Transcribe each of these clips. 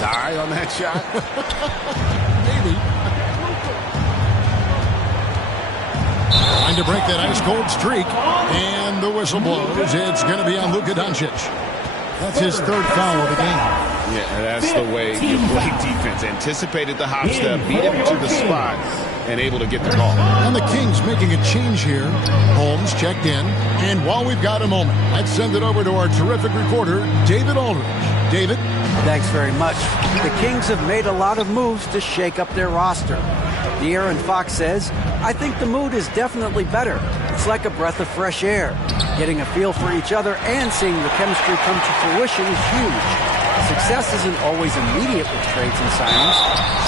his eye on that shot? Maybe. Trying to break that ice-cold streak. And the whistle blows. It's going to be on Luka Doncic. That's his third foul of the game. Yeah, that's the way you play defense. Anticipated the hop step, beat him to the spot, and able to get the call. And the Kings making a change here. Holmes checked in. And while we've got a moment, let's send it over to our terrific reporter, David Aldridge. David? Thanks very much. The Kings have made a lot of moves to shake up their roster. De'Aaron Fox says, I think the mood is definitely better. It's like a breath of fresh air. Getting a feel for each other and seeing the chemistry come to fruition is huge. Success isn't always immediate with trades and signings,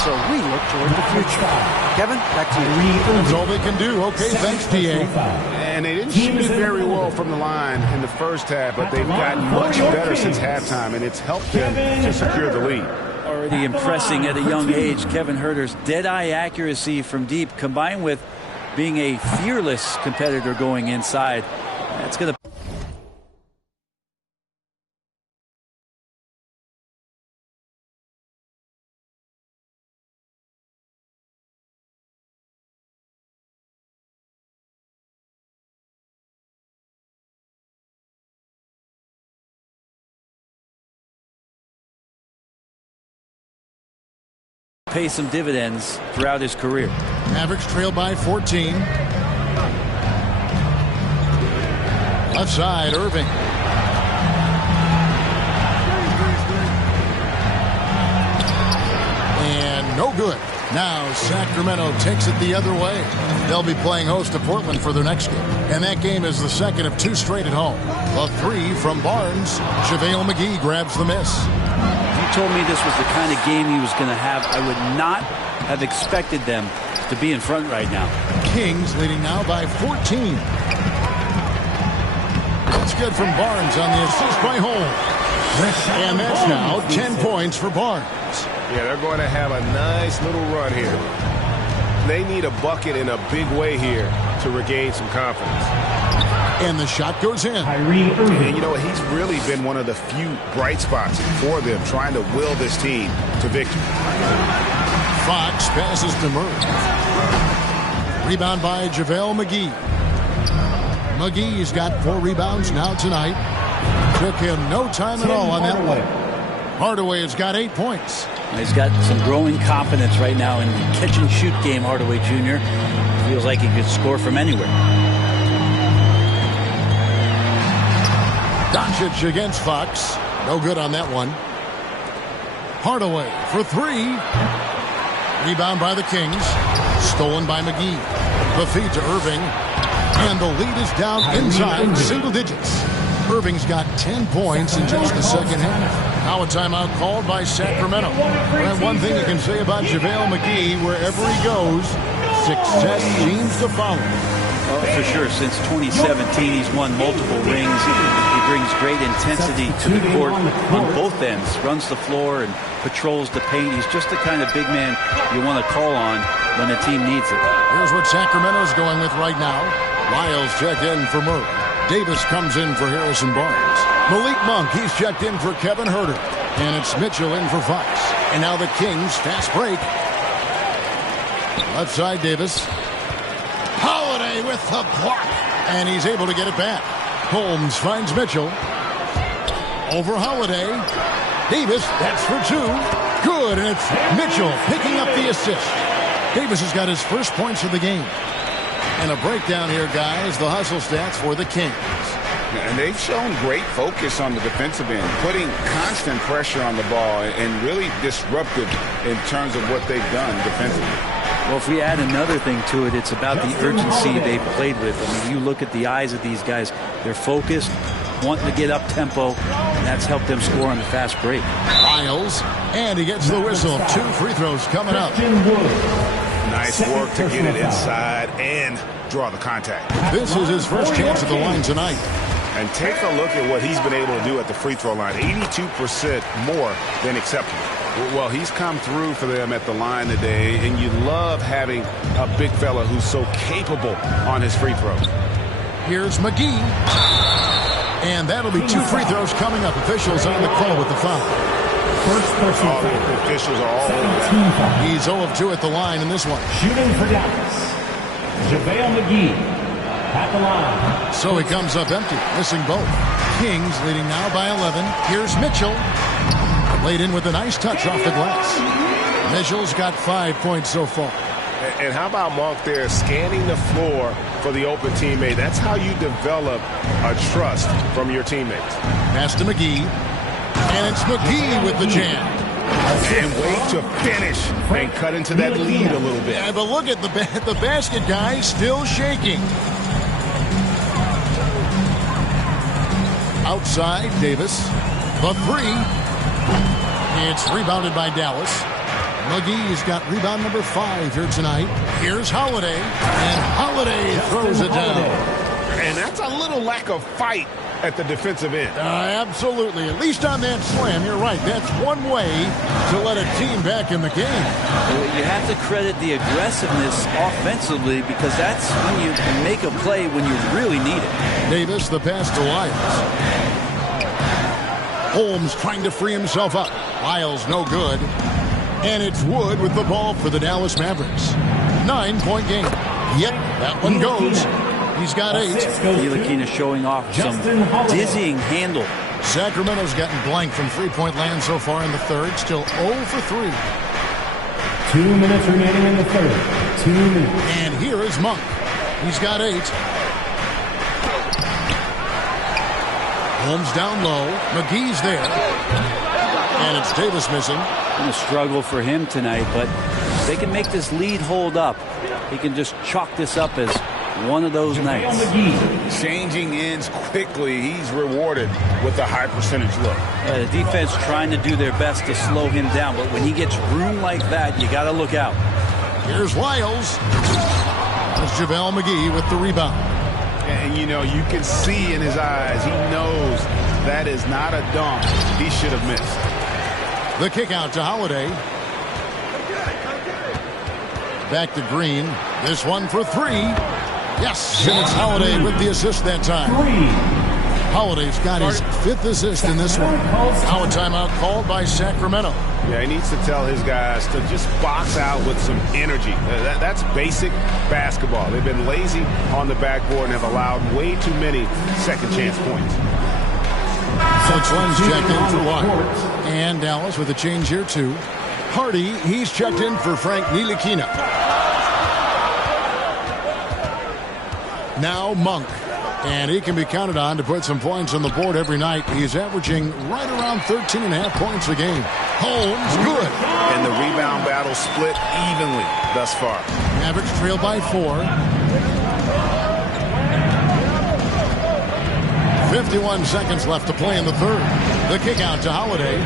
so we look toward the future. Kevin, back to you. That's all they can do. Okay, thanks, D.A. And they didn't shoot it very well from the line in the first half, but they've gotten much better since halftime, and it's helped them to secure the lead. Already impressing at a young age, Kevin Huerter's dead-eye accuracy from deep, combined with being a fearless competitor going inside. That's going to pay some dividends throughout his career. Mavericks trail by 14. Left side, Irving. And no good. Now Sacramento takes it the other way. They'll be playing host to Portland for their next game. And that game is the second of two straight at home. A three from Barnes. JaVale McGee grabs the miss. If you told me this was the kind of game he was going to have, I would not have expected them to be in front right now. Kings leading now by 14. That's good from Barnes on the assist by Holmes. And that's now 10 points for Barnes. Yeah, they're going to have a nice little run here. They need a bucket in a big way here to regain some confidence. And the shot goes in. And you know, he's really been one of the few bright spots for them, trying to will this team to victory. Fox passes to Murray. Rebound by JaVale McGee. McGee's got 4 rebounds now tonight. Took him no time at all on that one. Hardaway has got 8 points. He's got some growing confidence right now in the catch-and-shoot game, Hardaway Jr. Feels like he could score from anywhere. Doncic against Fox. No good on that one. Hardaway for 3. Rebound by the Kings. Stolen by McGee. The feed to Irving. And the lead is down inside single digits. Irving's got 10 points in just the second half. Now a timeout called by Sacramento. And one thing you can say about JaVale McGee, wherever he goes, success seems to follow. Oh, for sure. Since 2017, he's won multiple rings. He brings great intensity to the court on both ends. Runs the floor and patrols the paint. He's just the kind of big man you want to call on when the team needs it. Here's what Sacramento's going with right now. Lyles check in for Murray. Davis comes in for Harrison Barnes. Malik Monk, he's checked in for Kevin Huerter. And it's Mitchell in for Fox. And now the Kings, fast break. Left side, Davis. Holiday with the block. And he's able to get it back. Holmes finds Mitchell. Over Holiday. Davis, that's for 2. Good, and it's Mitchell picking up the assist. Davis has got his first points of the game. And a breakdown here, guys, the hustle stats for the Kings. And they've shown great focus on the defensive end, putting constant pressure on the ball and really disruptive in terms of what they've done defensively. Well, if we add another thing to it, it's about the urgency they've played with. I mean, you look at the eyes of these guys. They're focused, wanting to get up tempo, and that's helped them score on the fast break. Lyles, and he gets the whistle. 2 free throws coming up. Nice work to get it inside and draw the contact. This is his first chance at the line tonight. And take a look at what he's been able to do at the free throw line. 82% more than acceptable. Well, he's come through for them at the line today, and you love having a big fella who's so capable on his free throws. Here's McGee. And that'll be 2 free throws coming up. Officials on the call with the foul. First person All the foul. officials are all over that. 17 foul. He's 0 of 2 at the line in this one. Shooting for Dallas, JaVale McGee at the line. So he comes up empty, missing both. Kings leading now by 11. Here's Mitchell. Laid in with a nice touch off the glass. Mitchell's got 5 points so far. And how about Monk there scanning the floor for the open teammate? That's how you develop a trust from your teammates. Pass to McGee. And it's McGee with the jam. And wait to finish and cut into that lead a little bit. Yeah, but look at the basket guy still shaking. Outside, Davis. The three. It's rebounded by Dallas. McGee's got rebound number 5 here tonight. Here's Holiday. And Holiday throws it down. And that's a little lack of fight at the defensive end. Absolutely. At least on that slam, you're right. That's one way to let a team back in the game. You have to credit the aggressiveness offensively because that's when you make a play when you really need it. Davis, the pass to Lyles. Holmes trying to free himself up. Lyles no good. And it's Wood with the ball for the Dallas Mavericks. 9-point game. Yep, that one goes. He's got 8. Ntilikina showing off some dizzying handle. Sacramento's gotten blank from three-point land so far in the third. Still 0 for 3. 2 minutes remaining in the third. 2 minutes. And here is Monk. He's got 8. Holmes down low. McGee's there. And it's Davis missing. Going to struggle for him tonight, but if they can make this lead hold up, he can just chalk this up as one of those nights. Changing ends quickly. He's rewarded with a high percentage look. The defense trying to do their best to slow him down, but when he gets room like that, you got to look out. Here's Lyles. There's JaVale McGee with the rebound. And, you know, you can see in his eyes, he knows that is not a dunk he should have missed. The kick out to Holiday. Back to Green. This one for 3. Yes, and it's Holiday with the assist that time. Holiday's got his 5th assist in this one. Now a timeout called by Sacramento. Yeah, he needs to tell his guys to just box out with some energy. That's basic basketball. They've been lazy on the backboard and have allowed way too many second chance points. Alex Len's checked in for one. And Dallas with a change here too. Hardy, he's checked in for Frank Ntilikina. Now Monk. And he can be counted on to put some points on the board every night. He's averaging right around 13.5 points a game. Holmes, good. And the rebound battle split evenly thus far. Mavericks trail by 4. 51 seconds left to play in the third. The kick out to Holiday.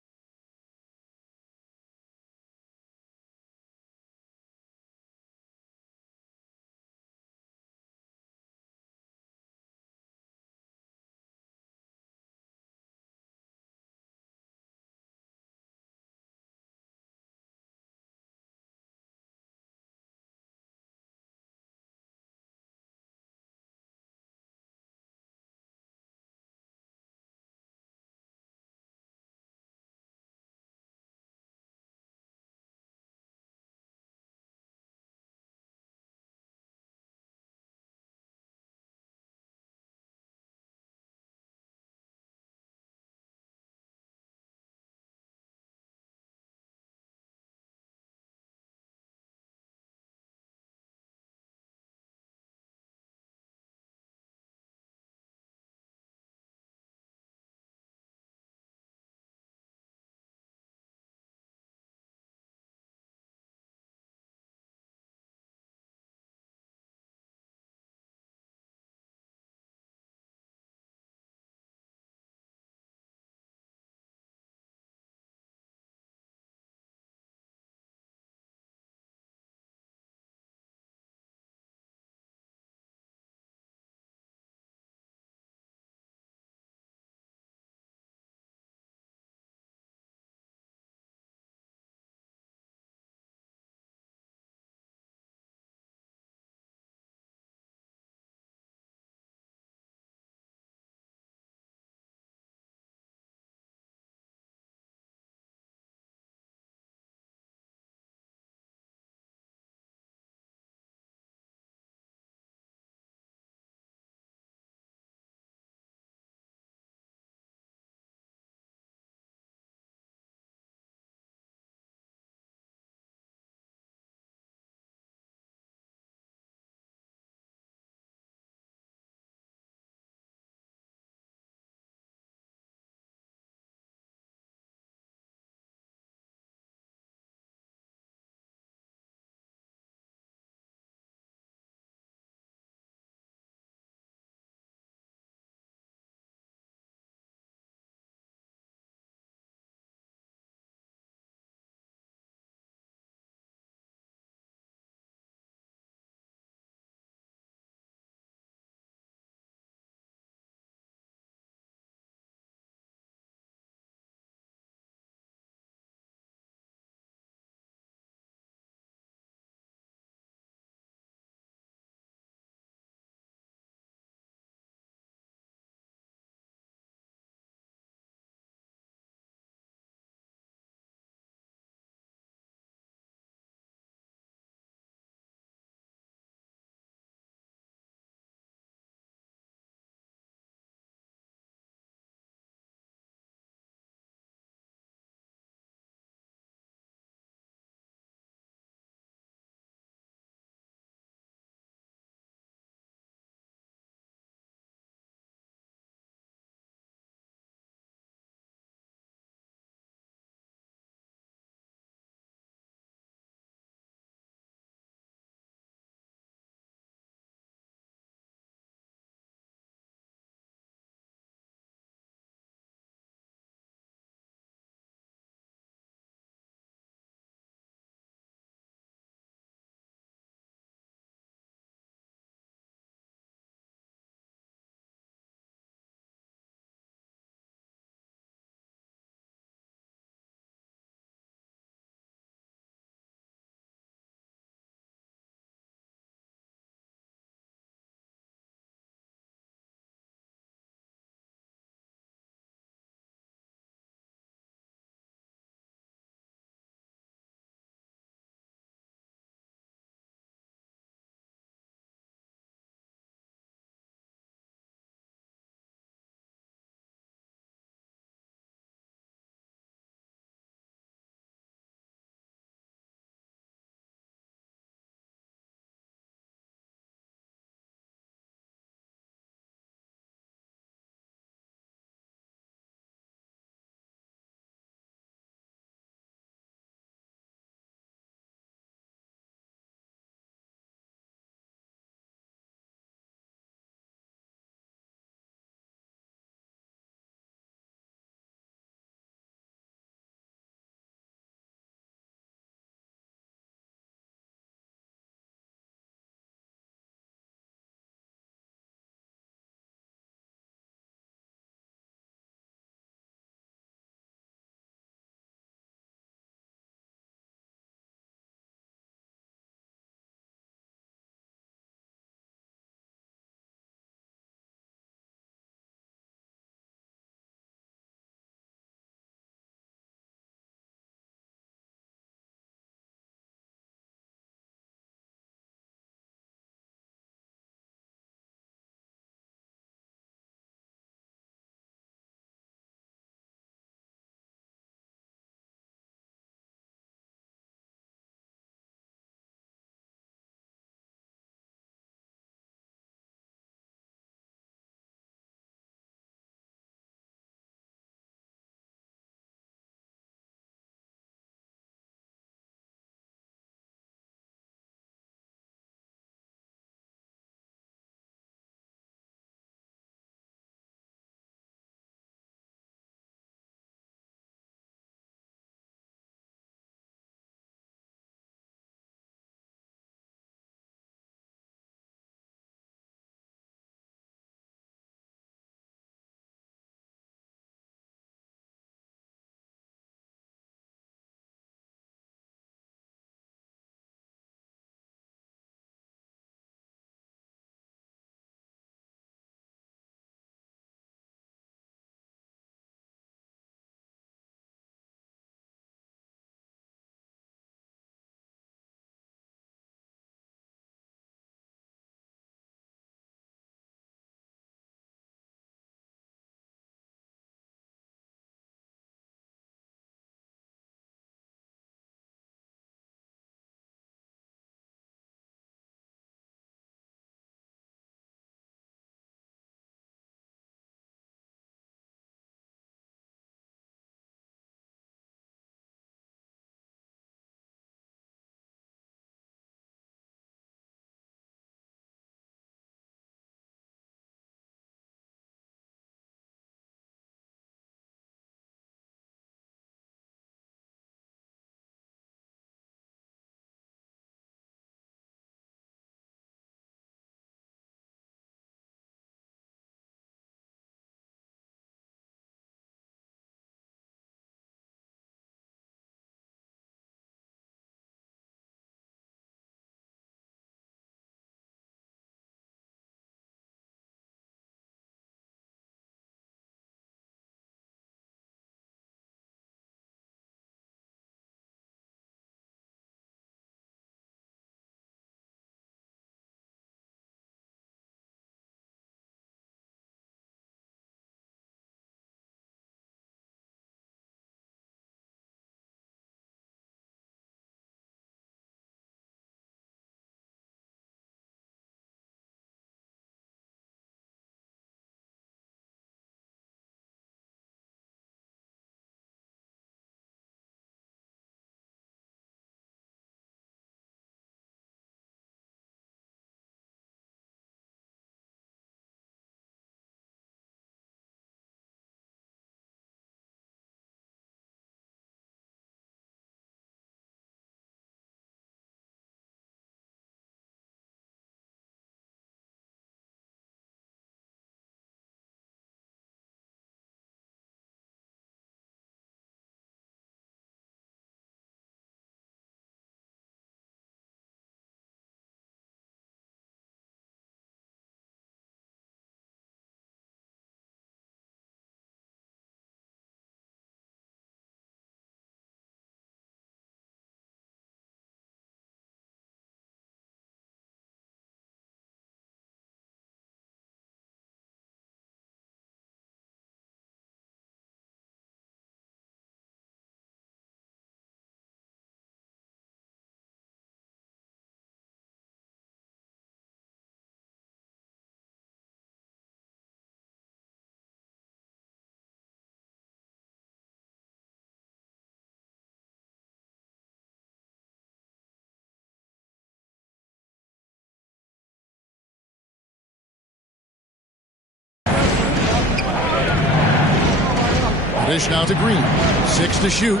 Dish now to Green. 6 to shoot.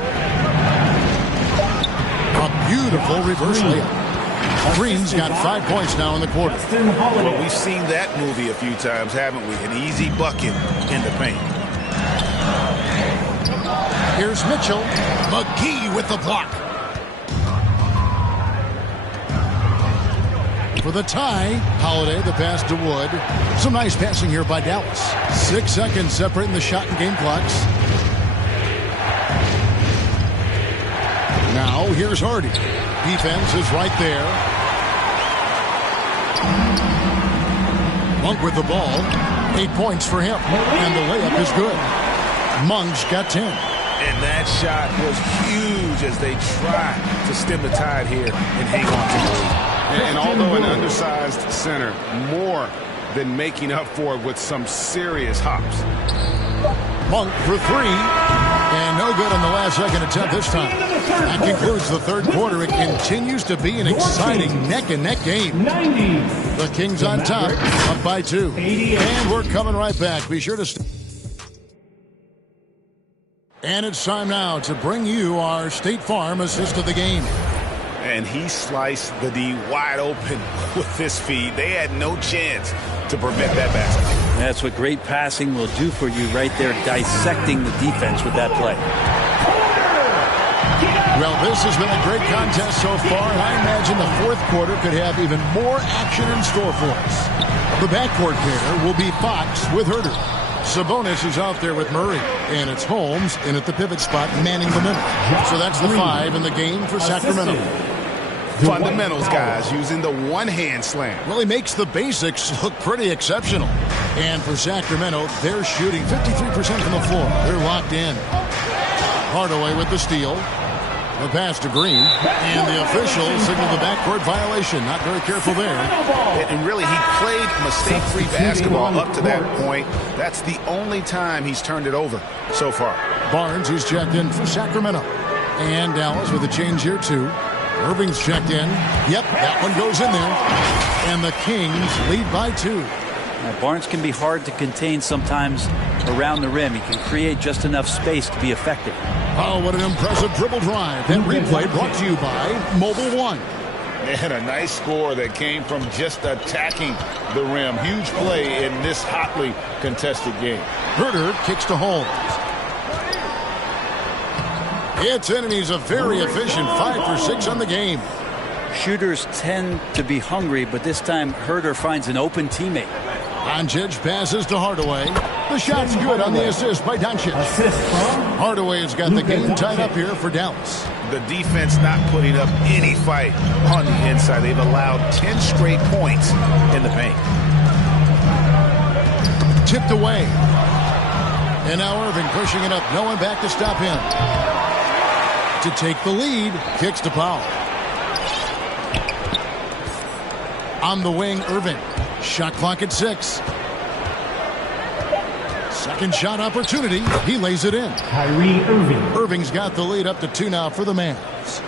A beautiful reverse layup. Green's got 5 points now in the quarter. Well, we've seen that movie a few times, haven't we? An easy bucket in the paint. Here's Mitchell. McGee with the block. For the tie, Holiday, the pass to Wood. Some nice passing here by Dallas. 6 seconds separating the shot and game clocks. Now, here's Hardy. Defense is right there. Monk with the ball. 8 points for him. And the layup is good. Monk's got 10. And that shot was huge as they try to stem the tide here and hang on to the lead. And although an undersized center, more than making up for it with some serious hops. Monk for 3. And no good on the last second attempt this time. That concludes the third quarter. It continues to be an exciting neck-and-neck game. The Kings on top, up by 2. And we're coming right back. Be sure to... And it's time now to bring you our State Farm assist of the game. And he sliced the D wide open with this feed. They had no chance to prevent that basket. That's what great passing will do for you right there, dissecting the defense with that play. Well, this has been a great contest so far, and I imagine the fourth quarter could have even more action in store for us. The backcourt pair will be Fox with Herter. Sabonis is out there with Murray, and it's Holmes in at the pivot spot manning the middle. So that's the 5 in the game for Sacramento. Fundamentals, guys, using the one-hand slam. Well, he makes the basics look pretty exceptional. And for Sacramento, they're shooting 53% from the floor. They're locked in. Hardaway with the steal. The pass to Green. And the officials signal the backcourt violation. Not very careful there. And really, he played mistake-free basketball up to that point. That's the only time he's turned it over so far. Barnes is checked in for Sacramento. And Dallas with a change here, too. Irving's checked in. Yep, that one goes in there. And the Kings lead by 2. Now, Barnes can be hard to contain sometimes around the rim. He can create just enough space to be effective. Oh, what an impressive dribble drive. That replay brought to you by Mobile One. And a nice score that came from just attacking the rim. Huge play in this hotly contested game. Herter kicks to Holmes. It's in, and he's a very efficient 5 for 6 on the game. Shooters tend to be hungry, but this time Herter finds an open teammate. Doncic passes to Hardaway. The shot's good on the assist by Doncic. Hardaway has got the game tied up here for Dallas. The defense not putting up any fight on the inside. They've allowed 10 straight points in the paint. Tipped away. And now Irving pushing it up. No one back to stop him. To take the lead, kicks to Powell. On the wing, Irving. Shot clock at 6. Second shot opportunity. He lays it in. Kyrie Irving. Irving's got the lead up to 2 now for the Mavs.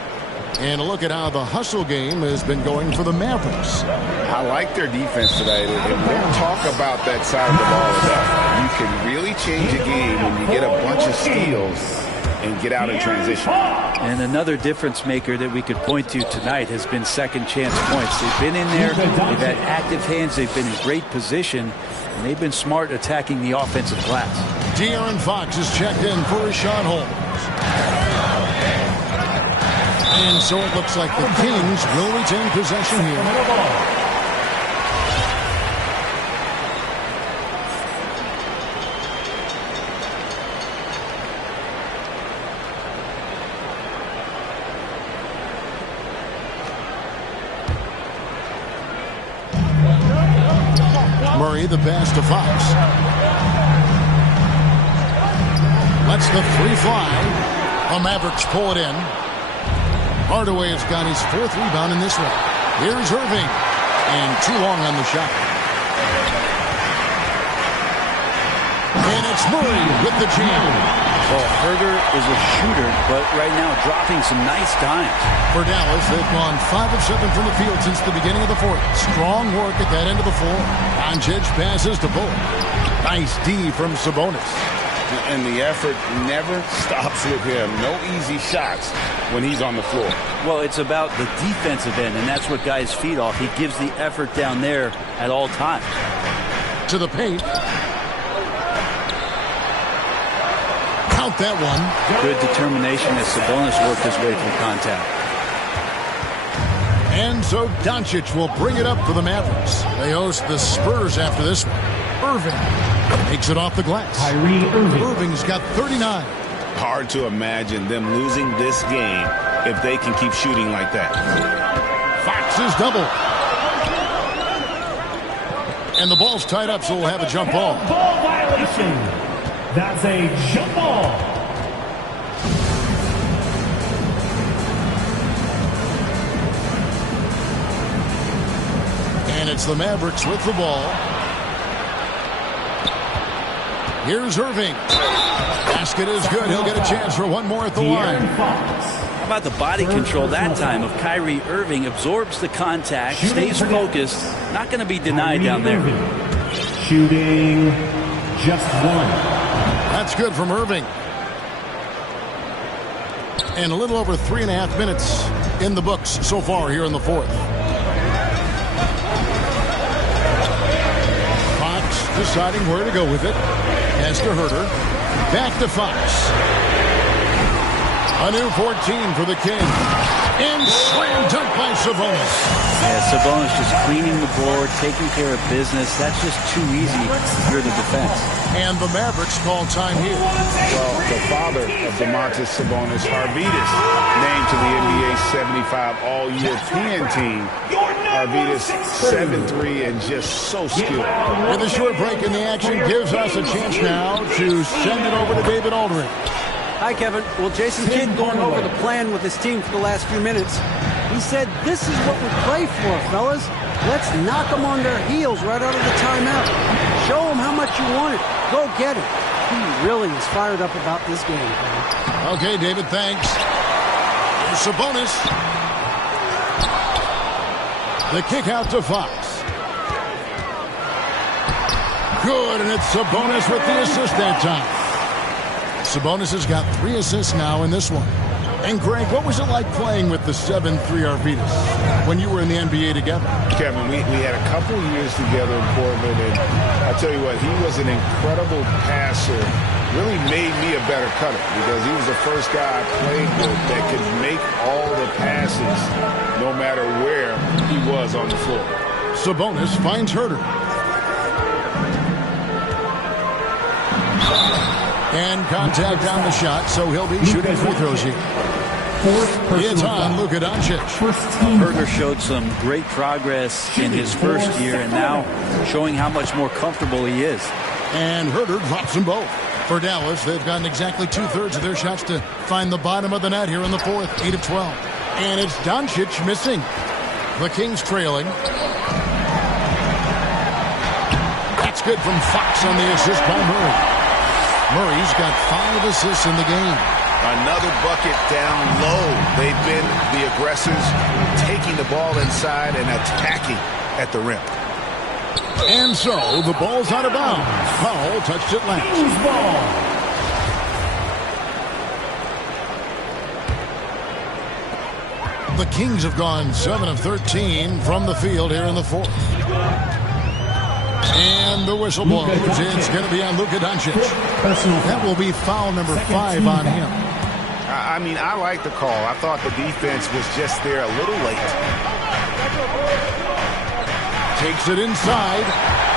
And look at how the hustle game has been going for the Mavericks. I like their defense today. And we don't talk about that side of the ball enough. You can really change a game when you get a bunch of steals and get out in transition. And another difference maker that we could point to tonight has been second chance points. They've been in there, they've had active hands, they've been in great position, and they've been smart attacking the offensive glass. De'Aaron Fox is checked in for Rashawn Holmes. And so it looks like the Kings will retain possession here. Murray, the pass to Fox. Lets the 3 fly. The Mavericks pull it in. Hardaway has got his 4th rebound in this one. Here's Irving. And too long on the shot. And it's Murray with the jam. Well, Herter is a shooter, but right now dropping some nice dimes. For Dallas, they've gone 5 of 7 from the field since the beginning of the fourth. Strong work at that end of the floor. Doncic passes to Bullock. Nice D from Sabonis. And the effort never stops with him. No easy shots when he's on the floor. Well, it's about the defensive end, and that's what guys feed off. He gives the effort down there at all times. To the paint. Count that one. Good determination as Sabonis worked his way through contact. And so Doncic will bring it up for the Mavericks. They host the Spurs after this one. Irving takes it off the glass. Kyrie Irving. Irving's got 39. Hard to imagine them losing this game if they can keep shooting like that. Fox is double. And the ball's tied up, so we'll have a jump ball. Ball violation. That's a jump ball. And it's the Mavericks with the ball. Here's Irving. Basket is good. He'll get a chance for one more at the line. How about the body control that time of Kyrie Irving? Absorbs the contact, stays focused. Not going to be denied down there. Shooting just one. That's good from Irving. And a little over 3.5 minutes in the books so far here in the fourth. Fox deciding where to go with it. Pass to Herter. Back to Fox. A new 14 for the Kings. And slam dunk by Sabonis. Yeah, Sabonis just cleaning the board, taking care of business. That's just too easy if you're the defense. And the Mavericks call time here. Well, the father of Domantas Sabonis, Arvydas, named to the NBA 75 All-European team. Arvydas 7'3" and just so skilled. With a short break in the action, gives us a chance now to send it over to David Aldridge. Hi, Kevin. Well, Jason Kidd going over the plan with his team for the last few minutes. He said, this is what we play for, fellas. Let's knock them on their heels right out of the timeout. Show them how much you want it. Go get it. He really is fired up about this game, man. Okay, David, thanks. Here's Sabonis. The kick out to Fox. Good, and it's Sabonis with the assist that time. Sabonis has got 3 assists now in this one. And Greg, what was it like playing with the 7'3" Arvydas when you were in the NBA together? Kevin, we had a couple years together in Portland, and I tell you what, he was an incredible passer. Really made me a better cutter because he was the first guy I played with that could make all the passes no matter where he was on the floor. Sabonis finds Herter. And contact on the shot, so he'll be shooting free throws here. It's on Luka Doncic. Herter showed some great progress in his first year and now showing how much more comfortable he is. And Herter drops them both. For Dallas, they've gotten exactly 2/3 of their shots to find the bottom of the net here in the fourth, 8 of 12. And it's Doncic missing. The Kings trailing. That's good from Fox on the assist by Murray. Murray's got 5 assists in the game. Another bucket down low. They've been the aggressors, taking the ball inside and attacking at the rim. And so the ball's out of bounds. Powell touched it last. Kings ball. The Kings have gone 7 of 13 from the field here in the fourth. And the whistle blows. It's going to be on Luka Doncic. That will be foul number 5 on him. I mean, I like the call. I thought the defense was just there a little late. Takes it inside.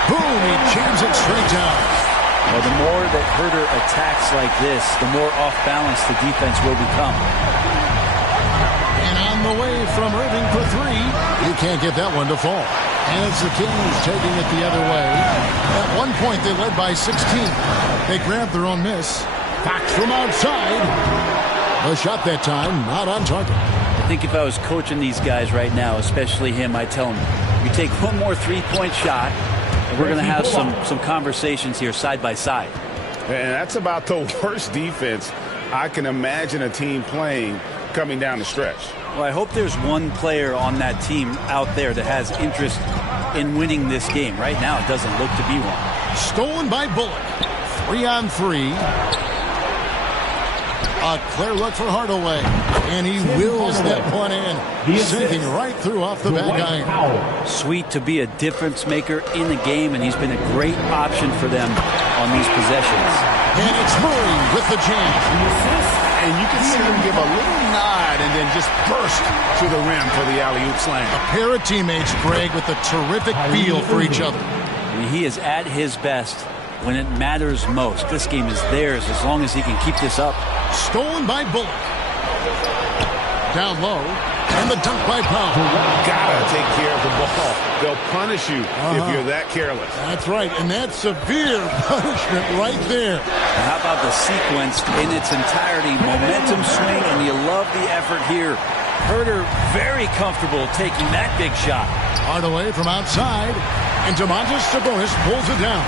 Boom, he jams it straight down. Well, the more that Herter attacks like this, the more off balance the defense will become. And on the way from Irving for 3. You can't get that one to fall. And it's the Kings taking it the other way. At one point, they led by 16. They grabbed their own miss. Fox from outside. A shot that time, not on target. I think if I was coaching these guys right now, especially him, I'd tell him, you take one more three-point shot, and we're going to have some conversations here side by side. And that's about the worst defense I can imagine a team playing coming down the stretch. Well, I hope there's one player on that team out there that has interest in winning this game. Right now, it doesn't look to be one. Stolen by Bullock. 3-on-3. A clear look for Hardaway. And he wills that one in. Sinking right through off the back iron. Sweet to be a difference maker in the game, and he's been a great option for them on these possessions. And it's Murray with the jam. And you can see him give a little nod and then just burst to the rim for the alley-oop slam. A pair of teammates, Greg, with a terrific feel for each other. I mean, he is at his best when it matters most. This game is theirs as long as he can keep this up. Stolen by Bullock. Down low. And the dunk by Powell. Gotta take care of the ball. They'll punish you if you're that careless. That's right, and that's severe punishment right there. And how about the sequence in its entirety? Momentum swing, and you love the effort here. Herter very comfortable taking that big shot. Hardaway from outside, and Domantas Sabonis pulls it down.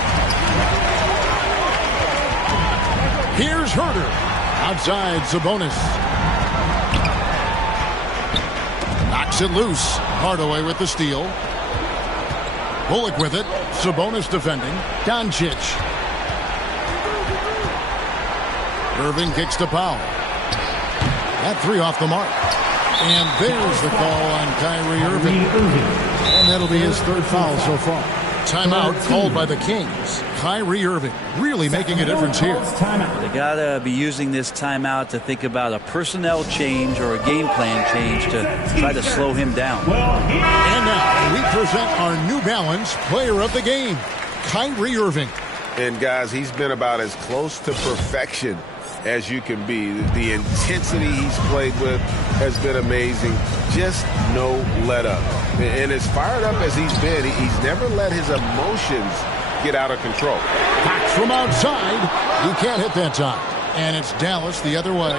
Here's Herter. Outside, Sabonis. Knocks it loose. Hardaway with the steal. Bullock with it. Sabonis defending. Doncic. Irving kicks to Powell. That three off the mark. And there's the call on Kyrie Irving. And that'll be his third foul so far. Timeout called by the Kings. Kyrie Irving really making a difference here. They gotta be using this timeout to think about a personnel change or a game plan change to try to slow him down. And now we present our New Balance player of the game, Kyrie Irving. And guys, he's been about as close to perfection as you can be. The intensity he's played with has been amazing. Just no let up. And as fired up as he's been, he's never let his emotions get out of control. Fox from outside. He can't hit that time. And it's Dallas the other way.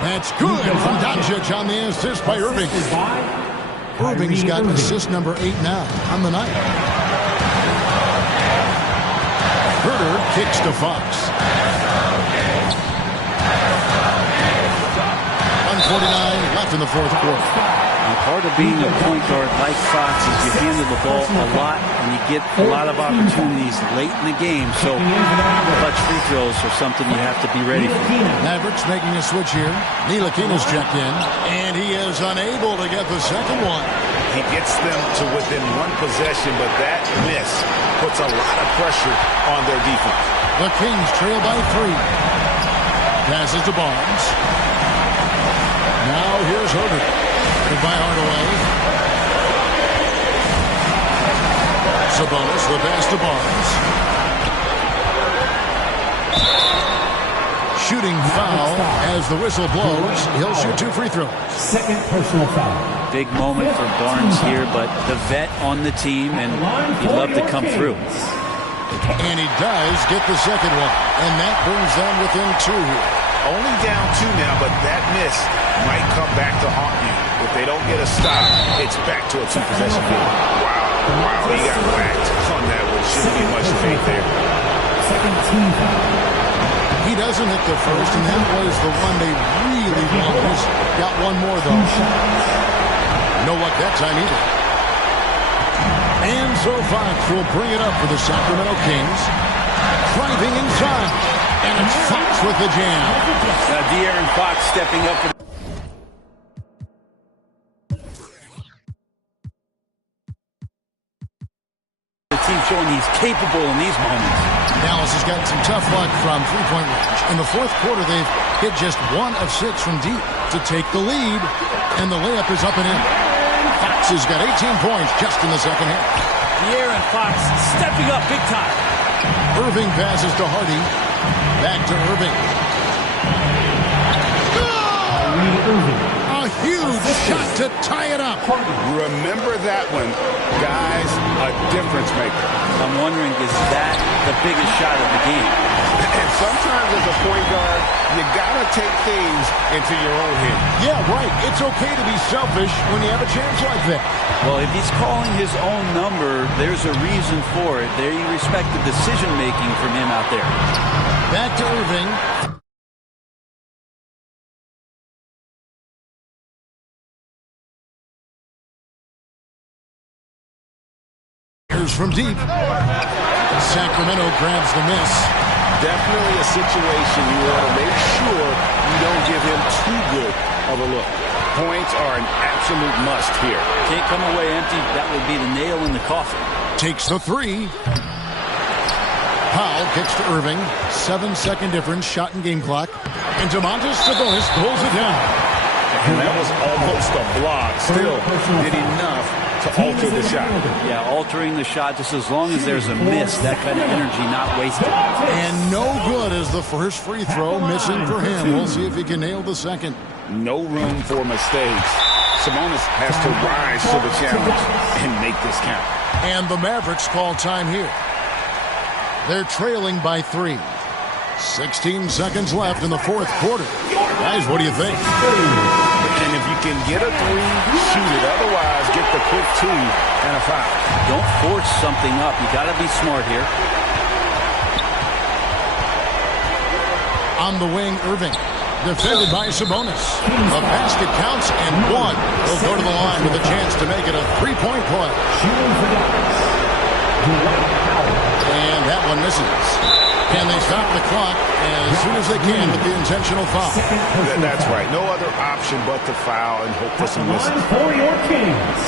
That's good from Doncic on the assist by Irving. Irving's got assist number 8 now on the night. Herter kicks to Fox. 1:49 left in the fourth quarter. And part of being a point guard like Fox is you handle the ball a lot and you get a lot of opportunities late in the game. So clutch free throws are something you have to be ready for. Mavericks making a switch here. Ntilikina's checked in, and he is unable to get the second one. He gets them to within one possession, but that miss puts a lot of pressure on their defense. The Kings trail by 3. Passes to Barnes. Now here's Herter. By Hardaway. Sabonis, the pass to Barnes. Shooting foul as the whistle blows. He'll shoot 2 free throws. Second personal foul. Big moment for Barnes here, but the vet on the team, and he'd love to come through. And he does get the second one. And that brings them within 2 here. Only down 2 now, but that miss might come back to haunt you. If they don't get a stop, it's back to a 2-possession game. Wow, he got whacked on that one. Shouldn't be much faith there. Second team foul. He doesn't hit the first, and that was the one they really wanted. He's got one more, though. No luck that time either. And so Fox will bring it up for the Sacramento Kings. Driving inside. And it's Fox with the jam. De'Aaron Fox stepping up for the team, showing he's capable in these moments. Dallas has gotten some tough luck from three-point range. In the fourth quarter, they've hit just 1 of 6 from deep to take the lead, and the layup is up and in. Fox has got 18 points just in the second half. De'Aaron Fox stepping up big time. Irving passes to Hardy. Back to Irving. A huge shot to tie it up. Remember that one. Guys, a difference maker. I'm wondering, is that the biggest shot of the game? And sometimes as a point guard, you got to take things into your own hands. Yeah, right. It's okay to be selfish when you have a chance like that. Well, if he's calling his own number, there's a reason for it. They respect the decision-making from him out there. Back to Irving. Here's from deep. Sacramento grabs the miss. Definitely a situation you want to make sure you don't give him too good of a look. Points are an absolute must here. Can't come away empty. That would be the nail in the coffin. Takes the three. Powell kicks to Irving. 7-second difference, shot and game clock. And Domantas Sabonis pulls it down. And that was almost a block. Still did enough to alter the shot. Yeah, altering the shot just as long as there's a miss. That kind of energy not wasted. And no good as the first free throw missing for him. We'll see if he can nail the second. No room for mistakes. Sabonis has to rise to the challenge and make this count. And the Mavericks call time here. They're trailing by 3. 16 seconds left in the fourth quarter. Guys, what do you think? And if you can get a three, shoot it. Otherwise, get the quick 2 and a foul. Don't force something up. You got to be smart here. On the wing, Irving. Defended by Sabonis. The basket counts and one. He'll go to the line with a chance to make it a three-point play. And that one misses. And they stop the clock as soon as they can with the intentional foul. That's right. No other option but to foul and hope for some misses. For your Kings.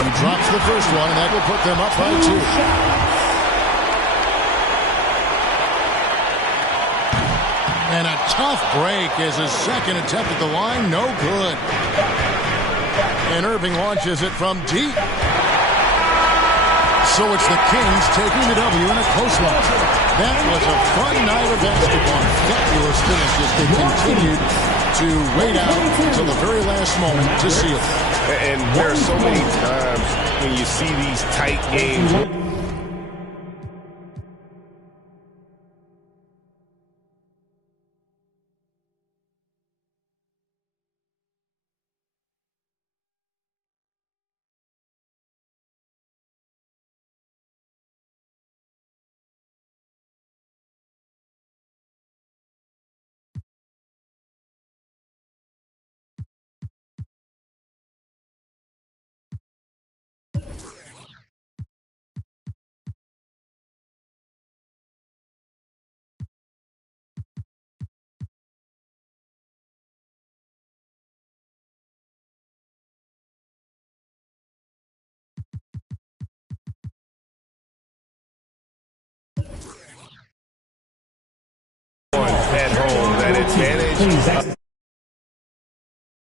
He drops the first one, and that will put them up by 2. And a tough break as his second attempt at the line. No good. And Irving launches it from deep. So it's the Kings taking the W in a close one. That was a fun night of basketball. Fabulous finish as they continued to wait out until the very last moment to seal it. And there are so many times when you see these tight games. At home, that advantage.